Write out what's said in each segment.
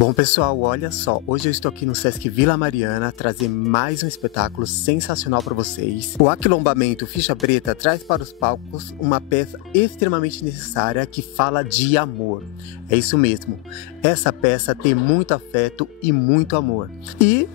Bom, pessoal, olha só, hoje eu estou aqui no Sesc Vila Mariana trazer mais um espetáculo sensacional para vocês. O Aquilombamento Ficha Preta traz para os palcos uma peça extremamente necessária que fala de amor. É isso mesmo, essa peça tem muito afeto e muito amor. E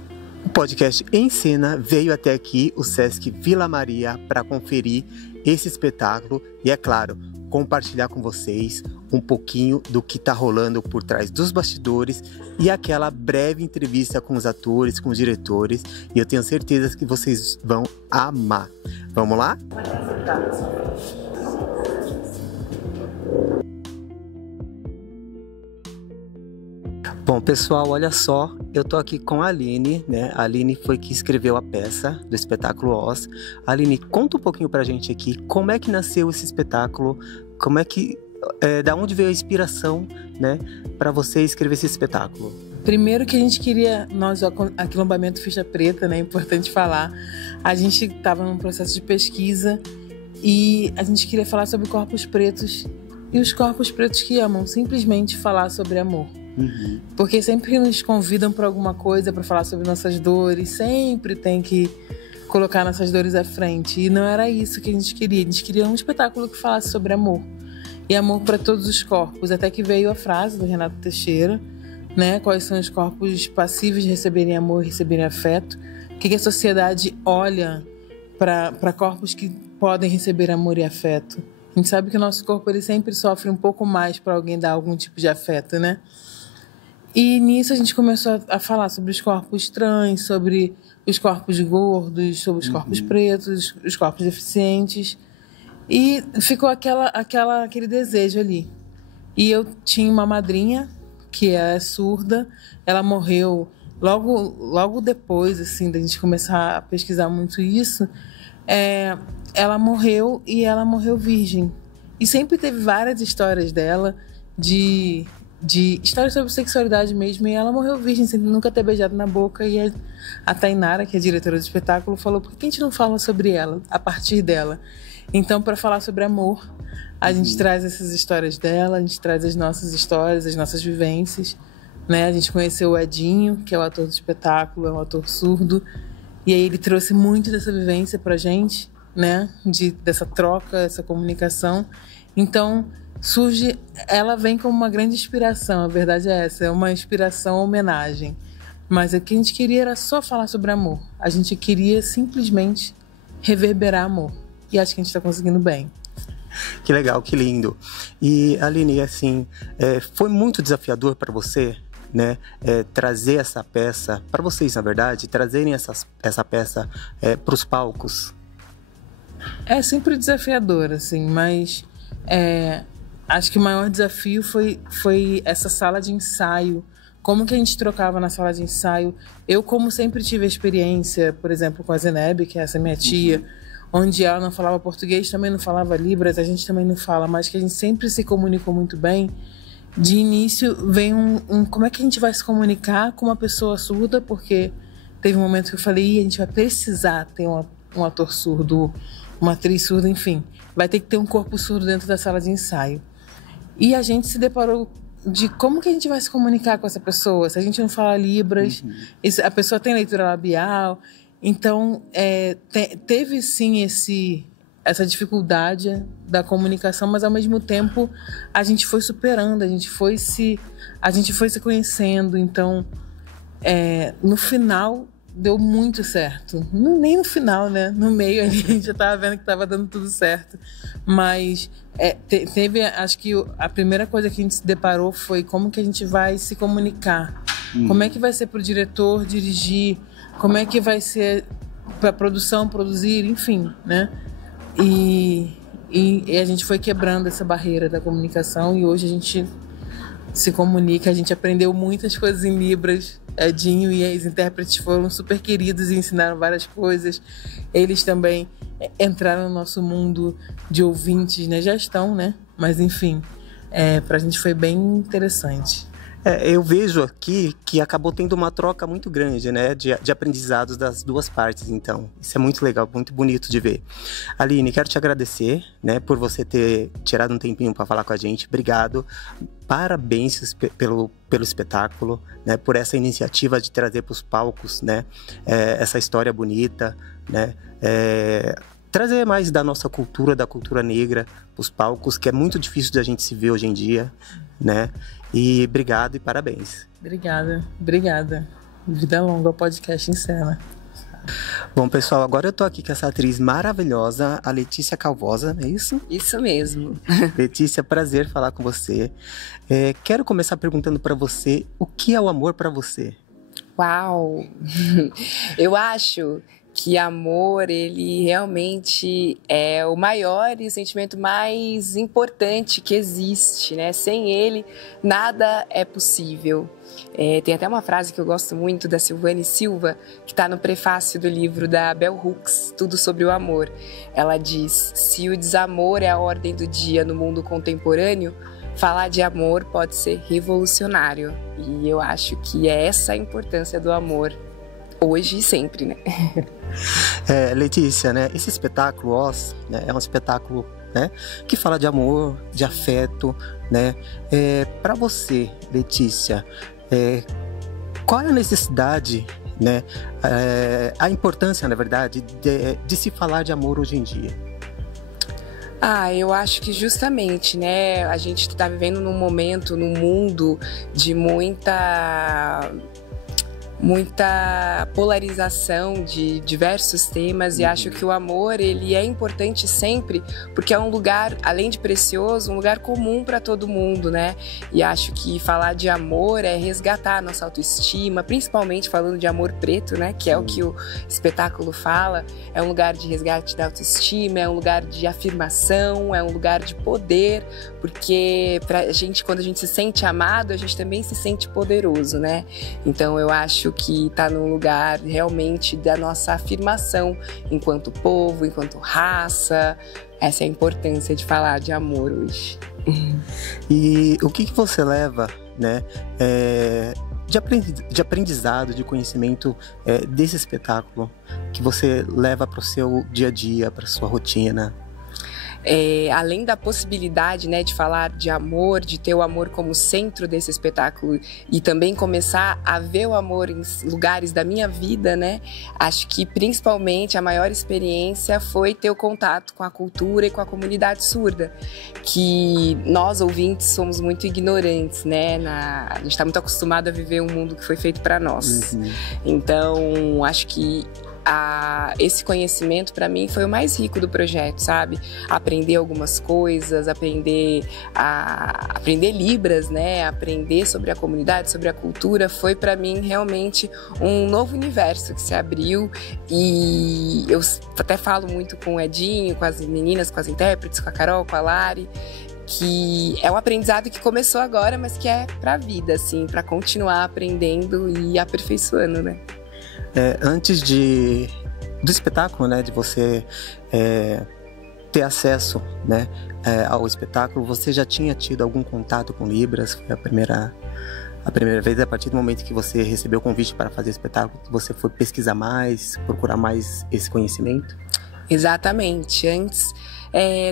o podcast Em Cena veio até aqui, o Sesc Vila Maria, para conferir esse espetáculo e, é claro, compartilhar com vocês um pouquinho do que está rolando por trás dos bastidores e aquela breve entrevista com os atores, com os diretores, e eu tenho certeza que vocês vão amar. Vamos lá? Bom, pessoal, olha só, eu tô aqui com a Aline, né? A Aline foi que escreveu a peça do espetáculo Oz. Aline, conta um pouquinho pra gente aqui como é que nasceu esse espetáculo, como é que, da onde veio a inspiração, né, para você escrever esse espetáculo? Primeiro que a gente queria, nós, o Aquilombamento Ficha Preta, né, é importante falar, a gente estava num processo de pesquisa e a gente queria falar sobre corpos pretos e os corpos pretos que amam, simplesmente falar sobre amor. Uhum. Porque sempre que nos convidam para alguma coisa, para falar sobre nossas dores, sempre tem que colocar nossas dores à frente. E não era isso que a gente queria. A gente queria um espetáculo que falasse sobre amor. E amor para todos os corpos. Até que veio a frase do Renato Teixeira, né? Quais são os corpos passíveis de receberem amor e receberem afeto? O que a sociedade olha para corpos que podem receber amor e afeto? A gente sabe que o nosso corpo ele sempre sofre um pouco mais para alguém dar algum tipo de afeto, né? E nisso a gente começou a falar sobre os corpos trans, sobre os corpos gordos, sobre os corpos pretos, os corpos deficientes. E ficou aquele desejo ali. E eu tinha uma madrinha, que é surda, ela morreu logo depois, assim, da gente começar a pesquisar muito isso. Ela morreu e ela morreu virgem. E sempre teve várias histórias dela de histórias sobre sexualidade mesmo, e ela morreu virgem, sem nunca ter beijado na boca. E a Tainara, que é a diretora do espetáculo, falou: por que a gente não fala sobre ela, a partir dela? Então, para falar sobre amor, a gente traz essas histórias dela, a gente traz as nossas histórias, as nossas vivências, né? A gente conheceu o Edinho, que é o ator do espetáculo, é um ator surdo, e aí ele trouxe muito dessa vivência pra gente, né? Dessa troca, essa comunicação. Então, ela vem como uma grande inspiração, a verdade é essa, é uma inspiração, homenagem. Mas o que a gente queria era só falar sobre amor. A gente queria simplesmente reverberar amor. E acho que a gente está conseguindo bem. Que legal, que lindo. E, Aline, assim, foi muito desafiador para você, né, trazer essa peça, para vocês, na verdade, trazerem essa peça para os palcos? É sempre desafiador, assim, mas acho que o maior desafio foi essa sala de ensaio. Como que a gente trocava na sala de ensaio? Eu, como sempre tive a experiência, por exemplo, com a Zeneb, que é essa minha tia, onde ela não falava português, também não falava Libras, a gente também não fala, mas que a gente sempre se comunicou muito bem. De início vem como é que a gente vai se comunicar com uma pessoa surda, porque teve um momento que eu falei, a gente vai precisar ter um ator surdo, uma atriz surda, enfim, vai ter que ter um corpo surdo dentro da sala de ensaio. E a gente se deparou de como que a gente vai se comunicar com essa pessoa, se a gente não fala Libras, a pessoa tem leitura labial. Então, teve sim essa dificuldade da comunicação, mas ao mesmo tempo a gente foi superando, a gente foi se conhecendo. Então, no final deu muito certo. Nem no final, né? No meio ali a gente já estava vendo que estava dando tudo certo. Mas teve, acho que a primeira coisa que a gente se deparou foi como que a gente vai se comunicar. Como é que vai ser para o diretor dirigir, como é que vai ser para a produção produzir, enfim, né? E a gente foi quebrando essa barreira da comunicação e hoje a gente se comunica, a gente aprendeu muitas coisas em Libras. Edinho e os intérpretes foram super queridos e ensinaram várias coisas. Eles também entraram no nosso mundo de ouvintes, né? Já estão, né? Mas enfim, pra gente foi bem interessante. Eu vejo aqui que acabou tendo uma troca muito grande, né, de aprendizados das duas partes, então. Isso é muito legal, muito bonito de ver. Aline, quero te agradecer, né, por você ter tirado um tempinho para falar com a gente. Obrigado. Parabéns pelo espetáculo, né, por essa iniciativa de trazer para os palcos, né, essa história bonita, né, trazer mais da nossa cultura, da cultura negra, para os palcos, que é muito difícil de a gente se ver hoje em dia, né? E obrigado e parabéns. Obrigada. Vida longa ao podcast em cena. Bom, pessoal, agora eu tô aqui com essa atriz maravilhosa, a Letícia Calvosa, é isso? Isso mesmo. Letícia, prazer falar com você. Quero começar perguntando para você, o que é o amor para você? Uau! Eu acho que amor, ele realmente é o maior e o sentimento mais importante que existe, né? Sem ele, nada é possível. Tem até uma frase que eu gosto muito da Silvane Silva, que está no prefácio do livro da Bell Hooks, Tudo sobre o Amor. Ela diz: se o desamor é a ordem do dia no mundo contemporâneo, falar de amor pode ser revolucionário. E eu acho que é essa a importância do amor, hoje e sempre, né? Letícia, né, esse espetáculo Oz, né, é um espetáculo, né, que fala de amor, de afeto, né? Para você, Letícia, qual é a necessidade, né, a importância, na verdade, de se falar de amor hoje em dia? Eu acho que justamente, né, a gente está vivendo num momento, num mundo de muita polarização de diversos temas, e acho que o amor, ele é importante sempre, porque é um lugar, além de precioso, um lugar comum para todo mundo, né? E acho que falar de amor é resgatar a nossa autoestima, principalmente falando de amor preto, né? Que é o que o espetáculo fala. É um lugar de resgate da autoestima, é um lugar de afirmação, é um lugar de poder, porque quando a gente se sente amado, a gente também se sente poderoso, né? Então eu acho que está num lugar realmente da nossa afirmação enquanto povo, enquanto raça. Essa é a importância de falar de amor hoje. E o que você leva, né, de aprendizado, de conhecimento desse espetáculo, que você leva para o seu dia a dia, para a sua rotina? Além da possibilidade, né, de falar de amor, de ter o amor como centro desse espetáculo e também começar a ver o amor em lugares da minha vida, né, acho que principalmente a maior experiência foi ter o contato com a cultura e com a comunidade surda, que nós ouvintes somos muito ignorantes, né, a gente está muito acostumado a viver um mundo que foi feito para nós. Uhum. Então, acho que esse conhecimento para mim foi o mais rico do projeto, sabe? Aprender algumas coisas, aprender Libras, né? Aprender sobre a comunidade, sobre a cultura, foi para mim realmente um novo universo que se abriu. E eu até falo muito com o Edinho, com as meninas, com as intérpretes, com a Carol, com a Lari, que é um aprendizado que começou agora, mas que é pra vida, assim, pra continuar aprendendo e aperfeiçoando, né? Antes do espetáculo, né, de você ter acesso, né, ao espetáculo, você já tinha tido algum contato com Libras? Foi a primeira vez, a partir do momento que você recebeu o convite para fazer o espetáculo, você foi pesquisar mais, procurar mais esse conhecimento? Exatamente. Antes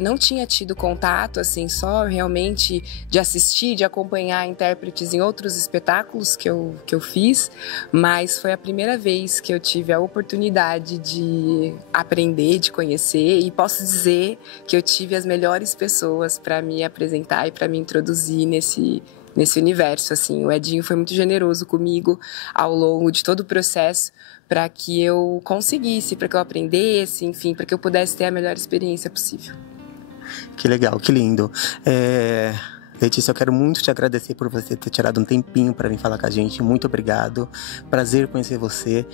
não tinha tido contato, assim, só realmente de assistir, de acompanhar intérpretes em outros espetáculos que eu fiz, mas foi a primeira vez que eu tive a oportunidade de aprender, de conhecer, e posso dizer que eu tive as melhores pessoas para me apresentar e para me introduzir nesse universo, assim. O Edinho foi muito generoso comigo ao longo de todo o processo para que eu conseguisse, para que eu aprendesse, enfim, para que eu pudesse ter a melhor experiência possível. Que legal, que lindo. Letícia, eu quero muito te agradecer por você ter tirado um tempinho para vir falar com a gente. Muito obrigado. Prazer conhecer você.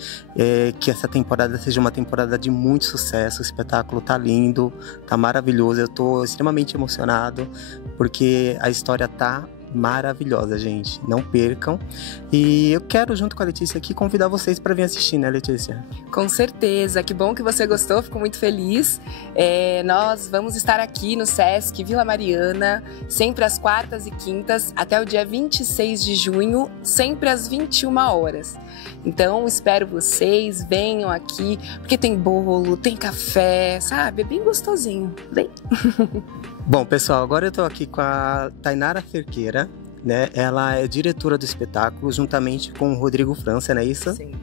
Que essa temporada seja uma temporada de muito sucesso. O espetáculo tá lindo, tá maravilhoso. Eu tô extremamente emocionado porque a história tá maravilhosa, gente. Não percam. E eu quero, junto com a Letícia aqui, convidar vocês para vir assistir, né, Letícia? Com certeza. Que bom que você gostou, fico muito feliz. Nós vamos estar aqui no Sesc Vila Mariana, sempre às quartas e quintas, até o dia 26 de junho, sempre às 21 horas. Então, espero vocês, venham aqui, porque tem bolo, tem café, sabe? É bem gostosinho. Vem! Bom, pessoal, agora eu tô aqui com a Tainara Cerqueira, né? Ela é diretora do espetáculo, juntamente com o Rodrigo França, não é isso? Sim.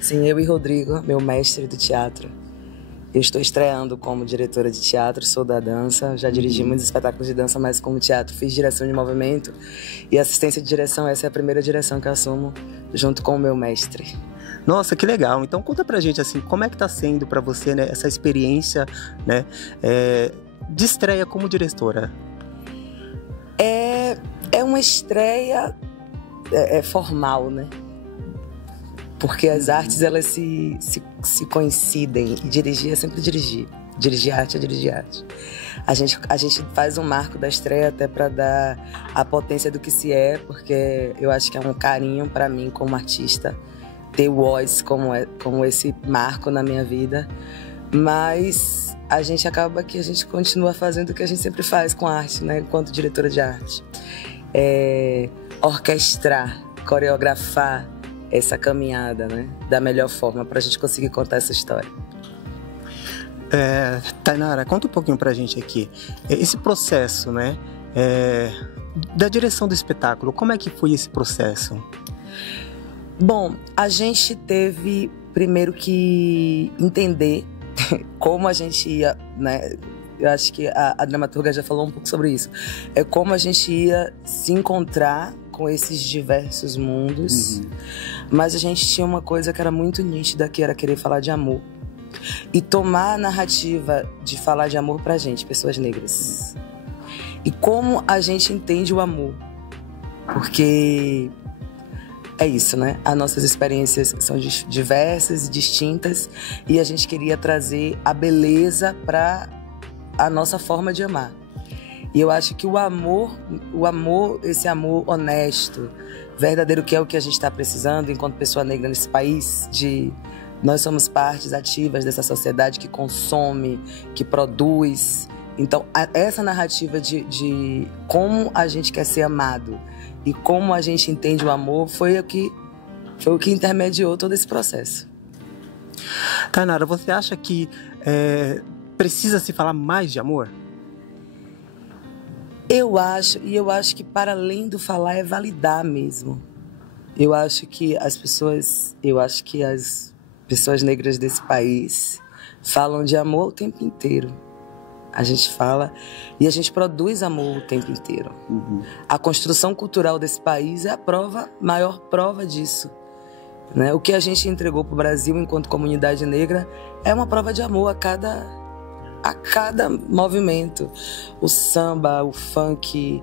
Sim, eu e Rodrigo, meu mestre do teatro. Eu estou estreando como diretora de teatro, sou da dança, já dirigi muitos espetáculos de dança, mas como teatro fiz direção de movimento e assistência de direção. Essa é a primeira direção que eu assumo junto com o meu mestre. Nossa, que legal! Então conta pra gente, assim, como é que tá sendo pra você, né, essa experiência, né, de estreia como diretora? É uma estreia formal, né? Porque as artes, elas se coincidem. E dirigir é sempre dirigir. Dirigir arte é dirigir arte. A gente faz um marco da estreia até para dar a potência do que se é, porque eu acho que é um carinho para mim como artista ter o Voz como esse marco na minha vida. Mas a gente acaba que a gente continua fazendo o que a gente sempre faz com a arte, né? Enquanto diretora de arte. Orquestrar, coreografar essa caminhada, né? Da melhor forma para a gente conseguir contar essa história. Tainara, conta um pouquinho pra gente aqui. Esse processo, né? Da direção do espetáculo, como é que foi esse processo? Bom, a gente teve primeiro que entender como a gente ia, né? Eu acho que a dramaturga já falou um pouco sobre isso. É como a gente ia se encontrar com esses diversos mundos. Mas a gente tinha uma coisa que era muito nítida, que era querer falar de amor. E tomar a narrativa de falar de amor pra gente, pessoas negras. E como a gente entende o amor. Porque é isso, né? As nossas experiências são diversas e distintas. E a gente queria trazer a beleza pra a nossa forma de amar. E eu acho que o amor, esse amor honesto, verdadeiro, que é o que a gente está precisando enquanto pessoa negra nesse país, nós somos partes ativas dessa sociedade que consome, que produz. Então, essa narrativa de como a gente quer ser amado e como a gente entende o amor foi o que intermediou todo esse processo. Tainara, você acha que precisa se falar mais de amor? Eu acho que para além do falar é validar mesmo. Eu acho que as pessoas negras desse país falam de amor o tempo inteiro. A gente fala e a gente produz amor o tempo inteiro. A construção cultural desse país é a maior prova disso, né? O que a gente entregou para o Brasil enquanto comunidade negra é uma prova de amor a cada movimento. O samba, o funk,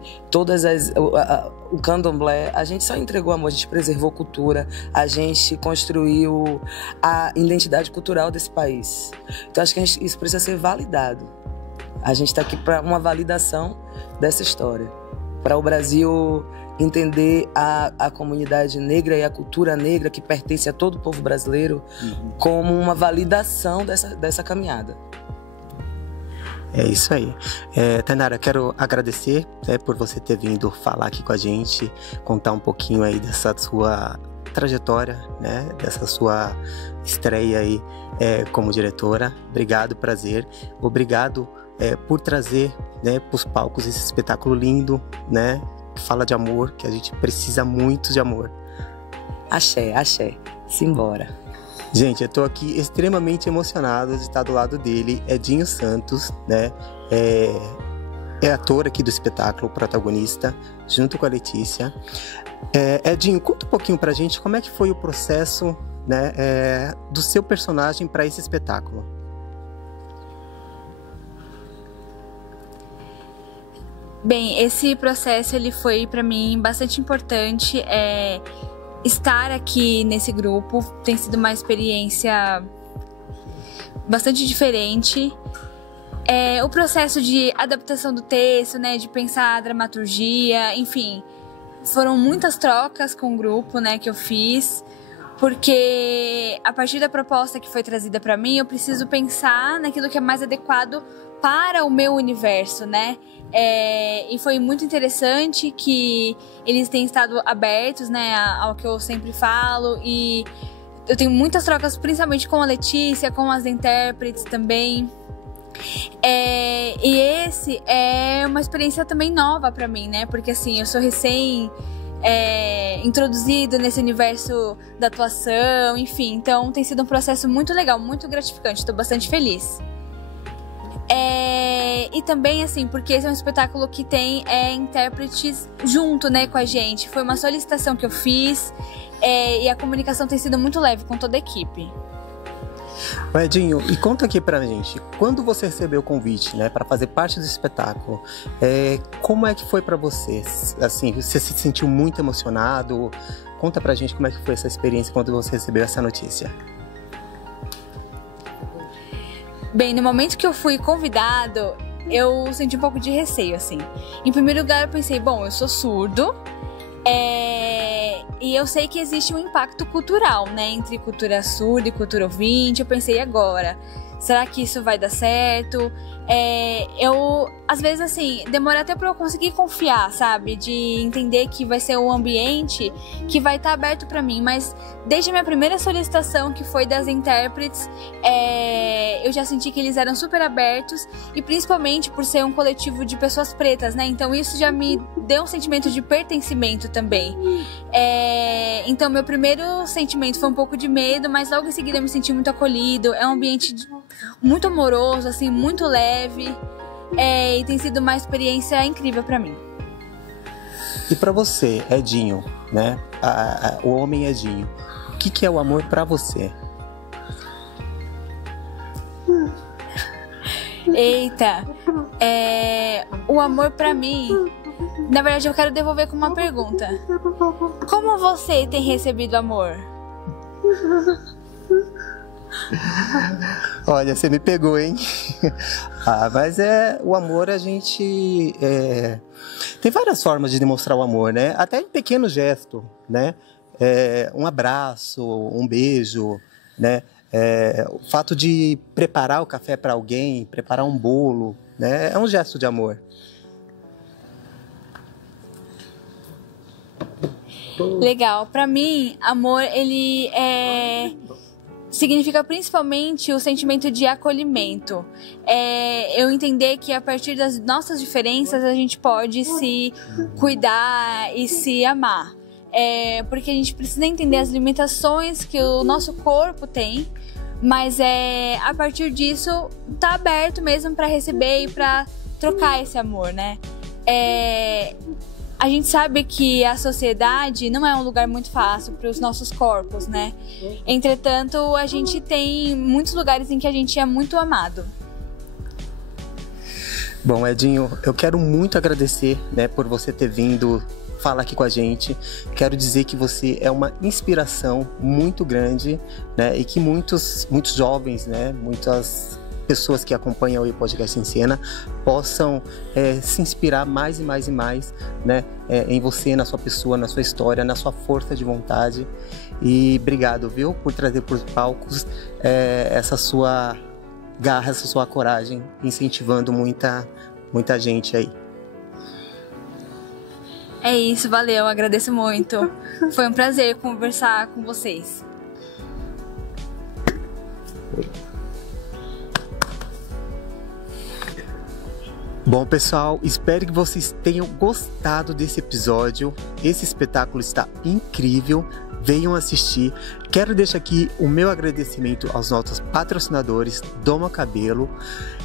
o candomblé, a gente só entregou amor, a gente preservou cultura, a gente construiu a identidade cultural desse país. Então acho que isso precisa ser validado. A gente está aqui para uma validação dessa história, para o Brasil entender a comunidade negra e a cultura negra que pertence a todo o povo brasileiro como uma validação dessa caminhada. É isso aí. Tainara, quero agradecer por você ter vindo falar aqui com a gente, contar um pouquinho aí dessa sua trajetória, né? Dessa sua estreia aí como diretora. Obrigado, prazer. Obrigado por trazer, né, para os palcos esse espetáculo lindo, né? Que fala de amor, que a gente precisa muito de amor. Axé, axé. Simbora. Gente, eu tô aqui extremamente emocionado de estar do lado dele. Edinho Santos, né? É ator aqui do espetáculo, protagonista, junto com a Letícia. Edinho, conta um pouquinho pra gente como é que foi o processo, né, do seu personagem para esse espetáculo. Bem, esse processo ele foi para mim bastante importante. Estar aqui nesse grupo tem sido uma experiência bastante diferente o processo de adaptação do texto, né, de pensar a dramaturgia, enfim, foram muitas trocas com o grupo, né, que eu fiz, porque a partir da proposta que foi trazida para mim, eu preciso pensar naquilo que é mais adequado para o meu universo, né? E foi muito interessante que eles têm estado abertos, né, ao que eu sempre falo, e eu tenho muitas trocas, principalmente com a Letícia, com as intérpretes também. E esse é uma experiência também nova para mim, né? Porque assim, eu sou recém introduzido nesse universo da atuação, enfim, então tem sido um processo muito legal, muito gratificante, estou bastante feliz. E também, assim, porque esse é um espetáculo que tem intérpretes junto, né, com a gente. Foi uma solicitação que eu fiz e a comunicação tem sido muito leve com toda a equipe. Edinho, e conta aqui pra gente, quando você recebeu o convite, né, para fazer parte do espetáculo, como é que foi pra você? Assim, você se sentiu muito emocionado? Conta pra gente como é que foi essa experiência quando você recebeu essa notícia. Bem, no momento que eu fui convidado, eu senti um pouco de receio, assim. Em primeiro lugar, eu pensei, bom, eu sou surdo, e eu sei que existe um impacto cultural, né, entre cultura surda e cultura ouvinte. Eu pensei, agora, será que isso vai dar certo? Às vezes, assim, demora até pra eu conseguir confiar, sabe? De entender que vai ser um ambiente que vai estar aberto pra mim. Mas desde a minha primeira solicitação, que foi das intérpretes, eu já senti que eles eram super abertos. E principalmente por ser um coletivo de pessoas pretas, né? Então isso já me deu um sentimento de pertencimento também. Então meu primeiro sentimento foi um pouco de medo, mas logo em seguida eu me senti muito acolhido. É um ambiente muito amoroso, assim, muito leve. E tem sido uma experiência incrível pra mim. E pra você, Edinho, né? O homem Edinho, o que é o amor pra você? Eita, o amor pra mim, na verdade eu quero devolver com uma pergunta. Como você tem recebido amor? Olha, você me pegou, hein? Mas o amor, a gente tem várias formas de demonstrar o amor, né? Até em pequeno gesto, né? Um abraço, um beijo, né? O fato de preparar o café para alguém, preparar um bolo, né? É um gesto de amor. Legal. Para mim, amor, ele significa principalmente o sentimento de acolhimento. Eu entender que a partir das nossas diferenças a gente pode se cuidar e se amar. Porque a gente precisa entender as limitações que o nosso corpo tem, mas a partir disso tá aberto mesmo para receber e para trocar esse amor, né? A gente sabe que a sociedade não é um lugar muito fácil para os nossos corpos, né? Entretanto, a gente tem muitos lugares em que a gente é muito amado. Bom, Edinho, eu quero muito agradecer, né, por você ter vindo falar aqui com a gente. Quero dizer que você é uma inspiração muito grande, né, e que muitos jovens, né, muitas pessoas que acompanham o Podcast em Cena possam se inspirar mais e mais e mais, né, em você, na sua pessoa, na sua história, na sua força de vontade. E obrigado, viu, por trazer para os palcos essa sua garra, essa sua coragem, incentivando muita gente aí. É isso, valeu, agradeço muito. Foi um prazer conversar com vocês. Bom, pessoal, espero que vocês tenham gostado desse episódio. Esse espetáculo está incrível. Venham assistir. Quero deixar aqui o meu agradecimento aos nossos patrocinadores, Doma Cabelo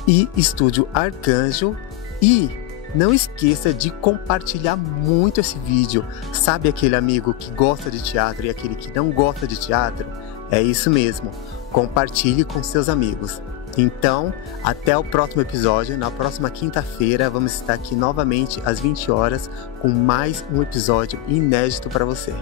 e Estúdio Arcanjo. E não esqueça de compartilhar muito esse vídeo. Sabe aquele amigo que gosta de teatro e aquele que não gosta de teatro? É isso mesmo. Compartilhe com seus amigos. Então, até o próximo episódio. Na próxima quinta-feira, vamos estar aqui novamente às 20 horas com mais um episódio inédito para você.